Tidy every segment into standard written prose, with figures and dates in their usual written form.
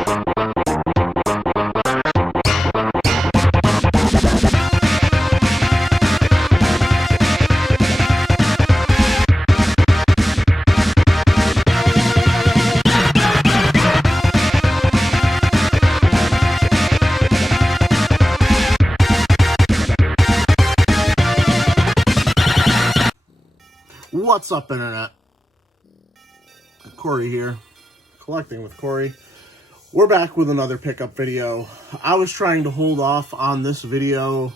What's up, Internet? Cory here, collecting with Cory. We're back with another pickup video. I was trying to hold off on this video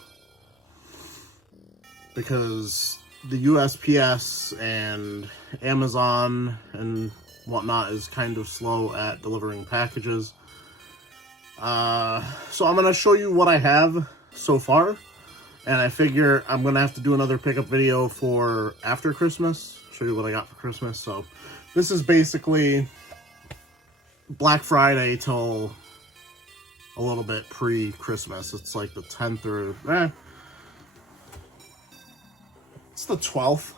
because the USPS and Amazon and whatnot is kind of slow at delivering packages. So I'm going to show you what I have so far. And I figure I'm going to have to do another pickup video for after Christmas. Show you what I got for Christmas. So this is basically Black Friday till a little bit pre-Christmas. It's like the 10th or... it's the 12th.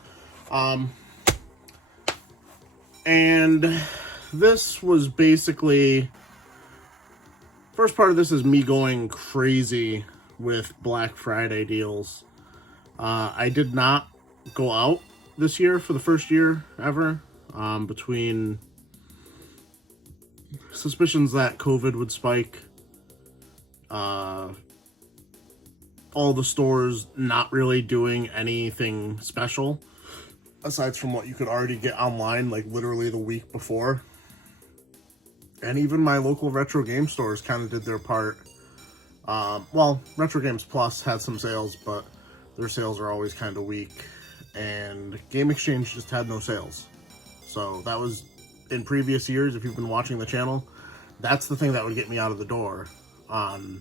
And this was basically... First part of this is me going crazy with Black Friday deals. I did not go out this year for the first year ever, between suspicions that COVID would spike, all the stores not really doing anything special aside from what you could already get online like literally the week before, and even my local retro game stores kind of did their part. Well, Retro Games Plus had some sales, but their sales are always kind of weak, and Game Exchange just had no sales. So that was in previous years. If you've been watching the channel, that's the thing that would get me out of the door on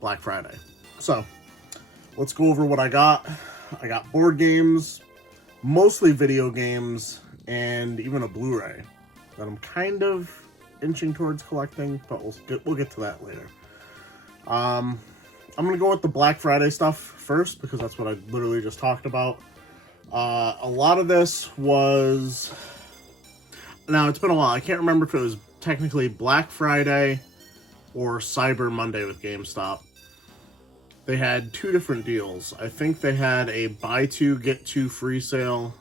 Black Friday. So let's go over what I got. I got board games, mostly video games, and even a Blu-ray that I'm kind of inching towards collecting, but we'll get to that later. I'm going to go with the Black Friday stuff first, because that's what I literally just talked about. A lot of this was... Now, it's been a while. I can't remember if it was technically Black Friday or Cyber Monday with GameStop. They had two different deals. I think they had a buy two, get two free sale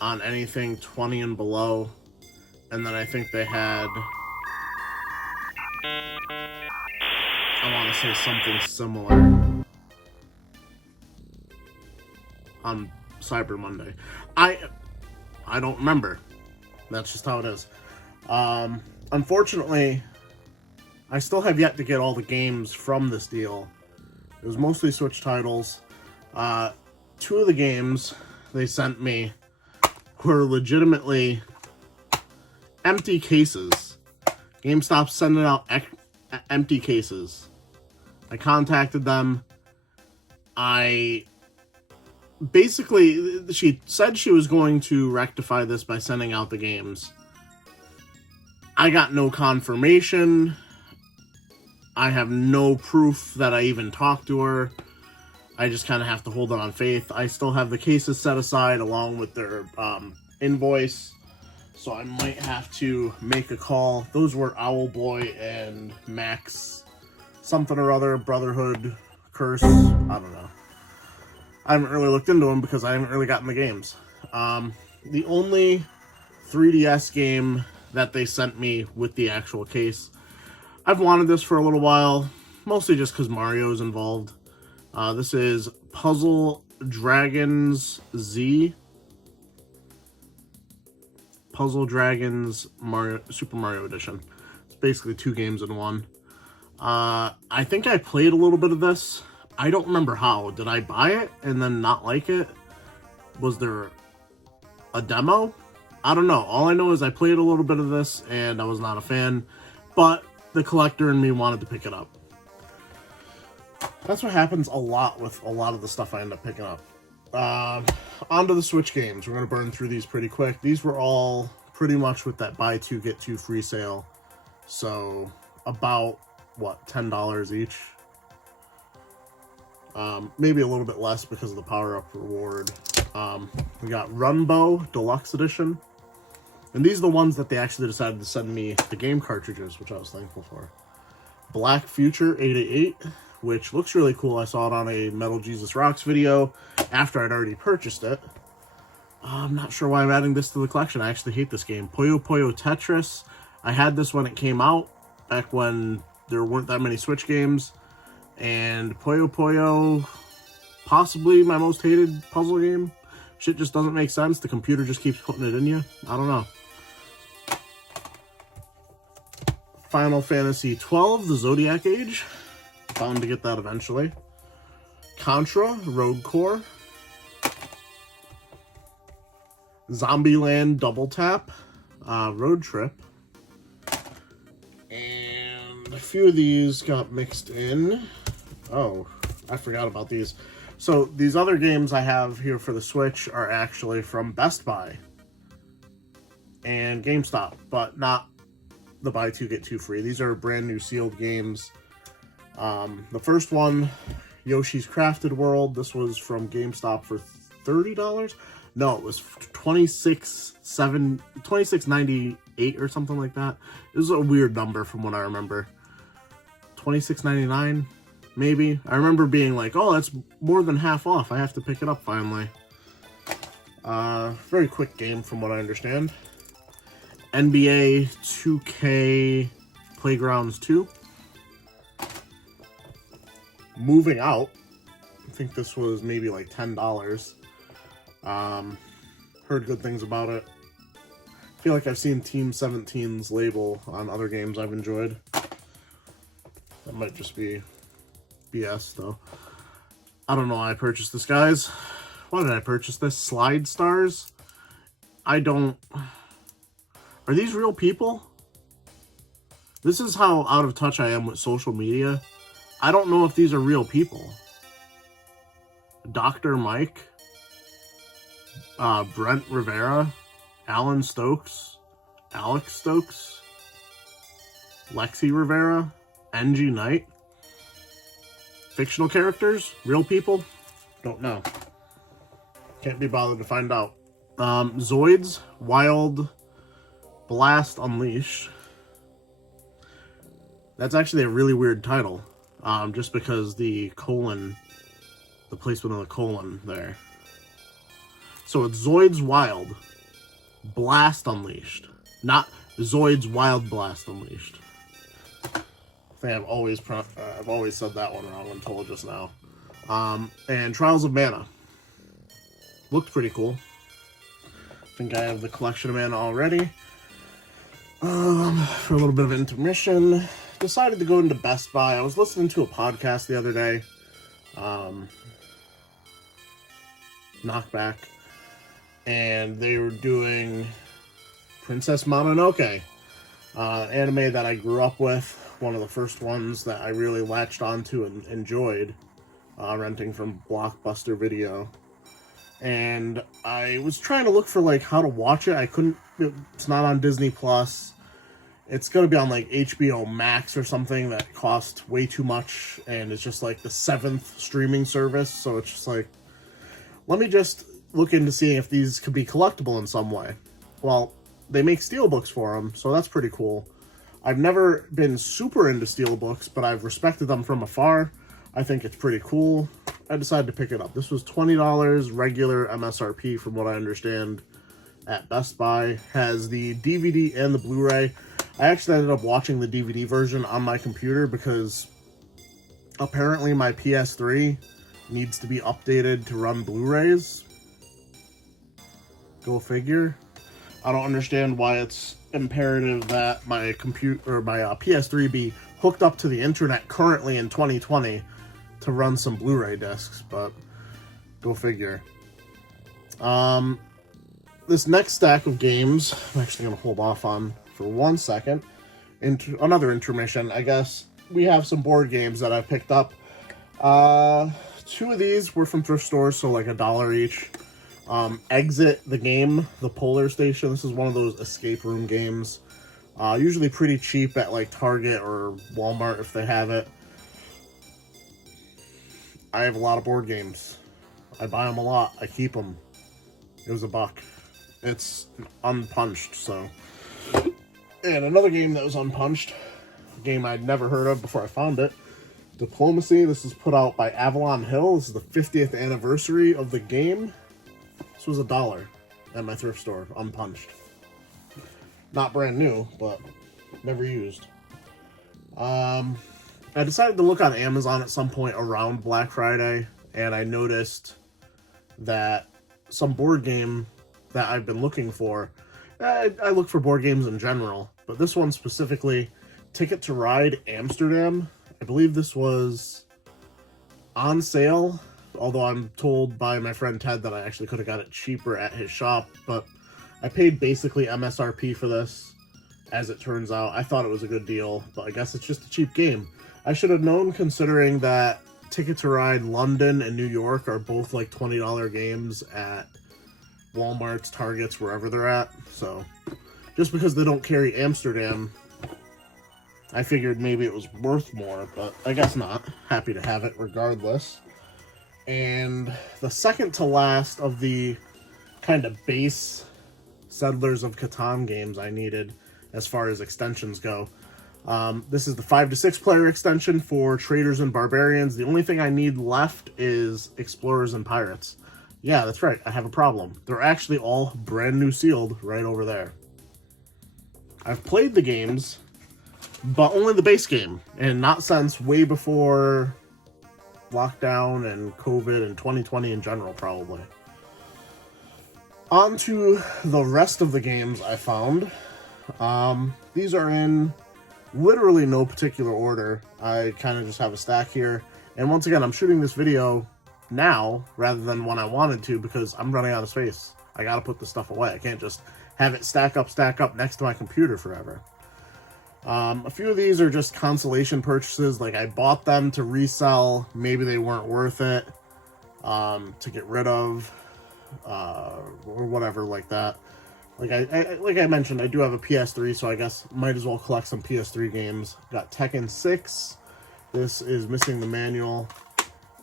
on anything 20 and below. And then I think they had... I want to say something similar on Cyber Monday. I don't remember. That's just how it is. Unfortunately, I still have yet to get all the games from this deal. It was mostly Switch titles. Two of the games they sent me were legitimately empty cases. GameStop sending out empty cases. I contacted them. Basically, she said she was going to rectify this by sending out the games. I got no confirmation. I have no proof that I even talked to her. I just kind of have to hold it on faith. I still have the cases set aside along with their invoice. So I might have to make a call. Those were Owlboy and Max something or other, Brotherhood Curse. I don't know. I haven't really looked into them because I haven't really gotten the games. The only 3DS game that they sent me with the actual case, I've wanted this for a little while, mostly just because Mario's involved. This is Puzzle Dragons Z. Puzzle Dragons Super Mario Edition. It's basically two games in one. I think I played a little bit of this. I don't remember how. Did I buy it and then not like it? Was there a demo? I don't know. All I know is I played a little bit of this and I was not a fan, but the collector in me wanted to pick it up. That's what happens a lot with a lot of the stuff I end up picking up. Onto the Switch games. We're going to burn through these pretty quick. These were all pretty much with that buy two, get two free sale. So about, what, $10 each? Maybe a little bit less because of the power-up reward. We got Runbow Deluxe Edition. And these are the ones that they actually decided to send me the game cartridges, which I was thankful for. Black Future 888, which looks really cool. I saw it on a Metal Jesus Rocks video after I'd already purchased it. I'm not sure why I'm adding this to the collection. I actually hate this game. Puyo Tetris. I had this when it came out, back when there weren't that many Switch games. And Puyo, possibly my most hated puzzle game. Shit just doesn't make sense. The computer just keeps putting it in you. I don't know. Final Fantasy 12, The Zodiac Age. Bound to get that eventually. Contra, Rogue Core. Zombieland Double Tap, Road Trip. And a few of these got mixed in. Oh, I forgot about these. So these other games I have here for the Switch are actually from Best Buy and GameStop, but not the buy two get two free. These are brand new sealed games. The first one, Yoshi's Crafted World. This was from GameStop for $30. No, it was $26.98 or something like that. It was a weird number from what I remember. $26.99, maybe. I remember being like, oh, that's more than half off. I have to pick it up finally. Very quick game from what I understand. NBA 2K Playgrounds 2. Moving Out. I think this was maybe like $10. Heard good things about it. I feel like I've seen Team 17's label on other games I've enjoyed. That might just be BS though. I don't know why I purchased this, guys. Why did I purchase this? Slide Stars? I don't... Are these real people? This is how out of touch I am with social media. I don't know if these are real people. Dr. Mike? Brent Rivera, Alan Stokes, Alex Stokes, Lexi Rivera, NG Knight. Fictional characters? Real people? Don't know. Can't be bothered to find out. Zoids, Wild Blast Unleashed. That's actually a really weird title. Just because the colon, the placement of the colon there. So it's Zoids Wild Blast Unleashed, not Zoids Wild Blast Unleashed. I think I've always said that one wrong until just now. And Trials of Mana looked pretty cool. I think I have the collection of Mana already. For a little bit of intermission, decided to go into Best Buy. I was listening to a podcast the other day. Knockback. And they were doing Princess Mononoke, anime that I grew up with, one of the first ones that I really latched onto and enjoyed, renting from Blockbuster Video. And I was trying to look for like how to watch it. I couldn't. It's not on Disney Plus. It's gonna be on like HBO Max or something that costs way too much, and it's just like the 7th streaming service. So it's just like, let me just look into seeing if these could be collectible in some way. Well, they make steelbooks for them, so that's pretty cool. I've never been super into steelbooks, but I've respected them from afar. I think it's pretty cool. I decided to pick it up. This was $20 regular MSRP from what I understand at Best Buy. Has the DVD and the Blu-ray. I actually ended up watching the DVD version on my computer because apparently my PS3 needs to be updated to run Blu-rays. Go figure. I don't understand why it's imperative that my computer or my PS3 be hooked up to the internet currently in 2020 to run some Blu-ray discs, but go figure. This next stack of games, I'm actually going to hold off on for 1 second. Another intermission. I guess we have some board games that I picked up. 2 of these were from thrift stores, so like $1 each. Exit the Game, The Polar Station. This is one of those escape room games. Usually pretty cheap at like Target or Walmart if they have it. I have a lot of board games. I buy them a lot. I keep them. It was $1. It's unpunched, so. And another game that was unpunched, a game I'd never heard of before I found it, Diplomacy. This is put out by Avalon Hill. This is the 50th anniversary of the game. This was $1 at my thrift store, unpunched. Not brand new, but never used. I decided to look on Amazon at some point around Black Friday, and I noticed that some board game that I've been looking for, I look for board games in general, but this one specifically, Ticket to Ride Amsterdam. I believe this was on sale, although I'm told by my friend Ted that I actually could have got it cheaper at his shop, but I paid basically MSRP for this, as it turns out. I thought it was a good deal, but I guess it's just a cheap game. I should have known, considering that Ticket to Ride London and New York are both like $20 games at Walmart's, Targets, wherever they're at. So, just because they don't carry Amsterdam, I figured maybe it was worth more, but I guess not. Happy to have it regardless. And the second to last of the kind of base Settlers of Catan games I needed as far as extensions go. This is the 5 to 6 player extension for Traders and Barbarians. The only thing I need left is Explorers and Pirates. Yeah, that's right, I have a problem. They're actually all brand new sealed right over there. I've played the games, but only the base game, and not since way before lockdown and COVID and 2020 in general, probably. On to the rest of the games I found. These are in literally no particular order. I kind of just have a stack here. And once again, I'm shooting this video now rather than when I wanted to because I'm running out of space. I gotta put this stuff away. I can't just have it stack up next to my computer forever. A few of these are just consolation purchases. Like, I bought them to resell. Maybe they weren't worth it to get rid of or whatever like that. Like I mentioned, I do have a PS3, so I guess might as well collect some PS3 games. Got Tekken 6. This is missing the manual.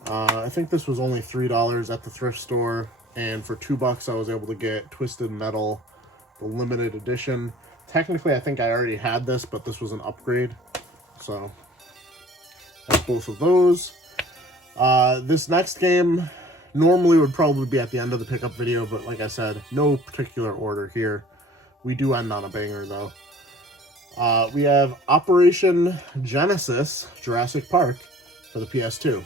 I think this was only $3 at the thrift store, and for $2 I was able to get Twisted Metal, the limited edition. Technically, I think I already had this, but this was an upgrade. So, that's both of those. This next game normally would probably be at the end of the pickup video, but like I said, no particular order here. We do end on a banger, though. We have Operation Genesis Jurassic Park for the PS2.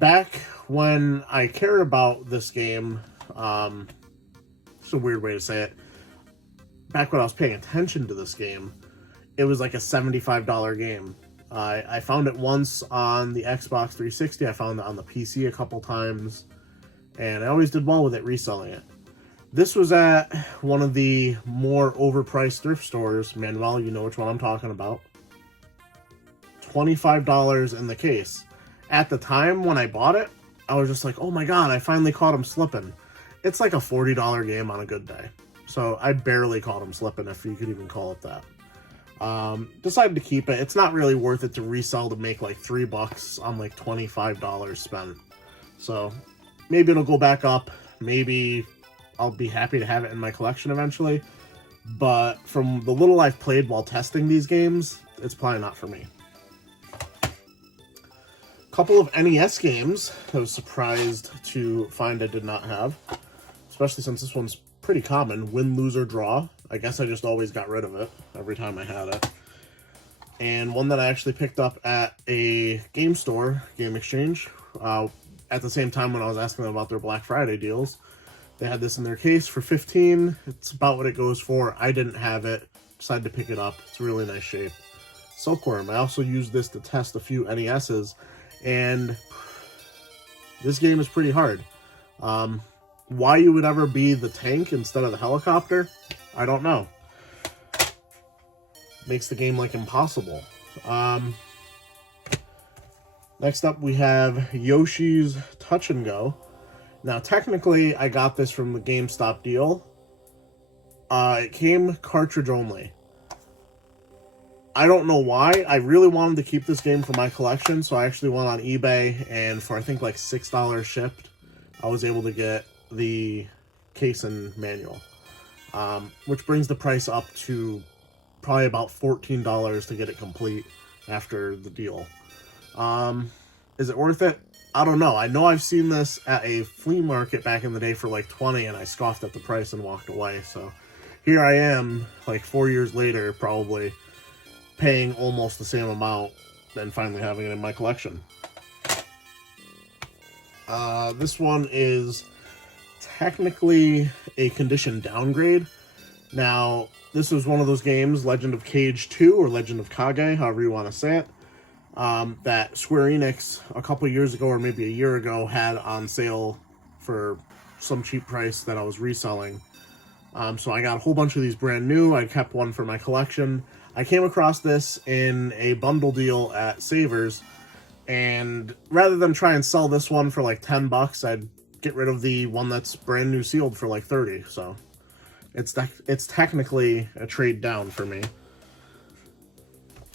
Back when I cared about this game, it's a weird way to say it, back when I was paying attention to this game, it was like a $75 game. I found it once on the Xbox 360, I found it on the PC a couple times, and I always did well with it reselling it. This was at one of the more overpriced thrift stores. Manuel, you know which one I'm talking about. $25 in the case. At the time when I bought it, I was just like, oh my god, I finally caught him slipping. It's like a $40 game on a good day. So I barely caught him slipping, if you could even call it that. Decided to keep it. It's not really worth it to resell to make like $3 on like $25 spent. So maybe it'll go back up. Maybe I'll be happy to have it in my collection eventually. But from the little I've played while testing these games, it's probably not for me. Couple of NES games I was surprised to find I did not have. Especially since this one's pretty common. Win, lose, or draw. I guess I just always got rid of it every time I had it. And one that I actually picked up at a game store, Game Exchange, at the same time when I was asking them about their Black Friday deals. They had this in their case for $15. It's about what it goes for. I didn't have it. Decided to pick it up. It's really nice shape. Silkworm. I also used this to test a few NESs, and this game is pretty hard. Why you would ever be the tank instead of the helicopter, I don't know. Makes the game like impossible. Next up we have Yoshi's Touch and Go. Now technically I got this from the GameStop deal. It came cartridge only. I don't know why. I really wanted to keep this game for my collection, so I actually went on eBay, and for I think like $6 shipped, I was able to get the case and manual, which brings the price up to probably about $14 to get it complete after the deal. Is it worth it? I don't know. I know I've seen this at a flea market back in the day for like 20, and I scoffed at the price and walked away. So here I am, like 4 years later, probably paying almost the same amount and finally having it in my collection. This one is technically a condition downgrade. Now, this was one of those games, Legend of Cage 2 or Legend of Kage, however you want to say it, that Square Enix a couple years ago or maybe a year ago had on sale for some cheap price that I was reselling. So I got a whole bunch of these brand new. I kept one for my collection. I came across this in a bundle deal at Savers, and rather than try and sell this one for like $10, I'd get rid of the one that's brand new sealed for like 30. So it's technically a trade down for me.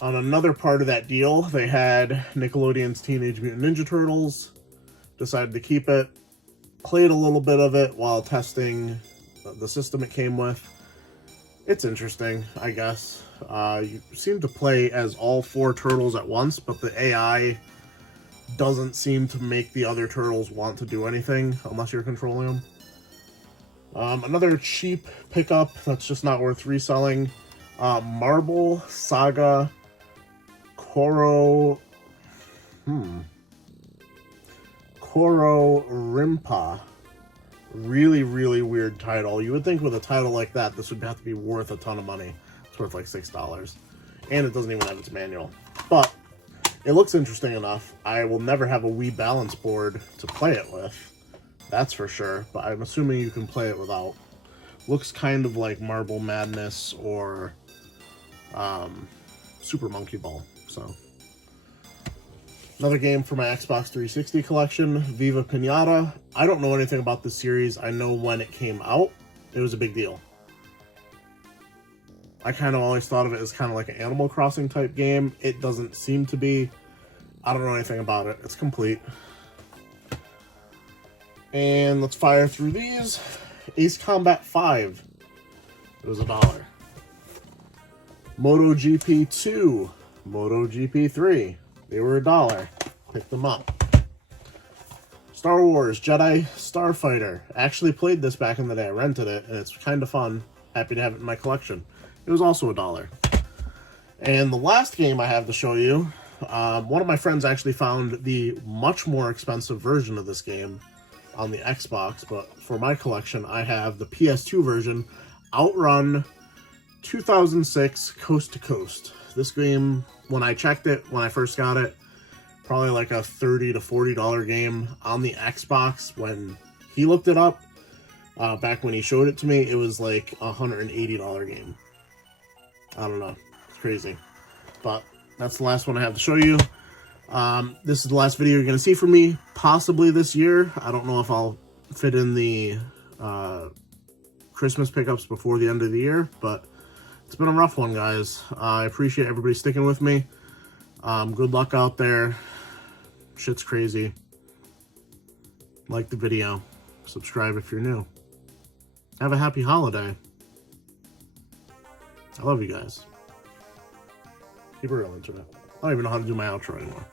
On another part of that deal, they had Nickelodeon's Teenage Mutant Ninja Turtles. Decided to keep it. Played a little bit of it while testing the system it came with. It's interesting, I guess. You seem to play as all 4 turtles at once, but the AI doesn't seem to make the other turtles want to do anything unless you're controlling them. Another cheap pickup that's just not worth reselling. Marble Saga Koro Rimpa. Really weird title. You would think with a title like that, this would have to be worth a ton of money. It's worth like $6. And it doesn't even have its manual. But it looks interesting enough. I will never have a Wii balance board to play it with. That's for sure. But I'm assuming you can play it without. Looks kind of like Marble Madness or Super Monkey Ball. So another game for my Xbox 360 collection, Viva Pinata. I don't know anything about this series. I know when it came out, it was a big deal. I kind of always thought of it as kind of like an Animal Crossing type game. It doesn't seem to be. I don't know anything about it. It's complete. And let's fire through these. Ace Combat 5. It was $1. MotoGP 2. MotoGP 3. They were $1. Pick them up. Star Wars Jedi Starfighter. Actually played this back in the day. I rented it, and it's kind of fun. Happy to have it in my collection. It was also $1. And the last game I have to show you, one of my friends actually found the much more expensive version of this game on the Xbox, but for my collection, I have the PS2 version, Outrun 2006 Coast to Coast. This game, when I checked it, when I first got it, probably like a $30 to $40 game. On the Xbox, when he looked it up, back when he showed it to me, it was like a $180 game. I don't know. It's crazy. But that's the last one I have to show you. This is the last video you're going to see from me, possibly this year. I don't know if I'll fit in the Christmas pickups before the end of the year, but it's been a rough one, guys. I appreciate everybody sticking with me. Good luck out there. Shit's crazy. Like the video. Subscribe if you're new. Have a happy holiday. I love you guys. Keep it real, internet. I don't even know how to do my outro anymore.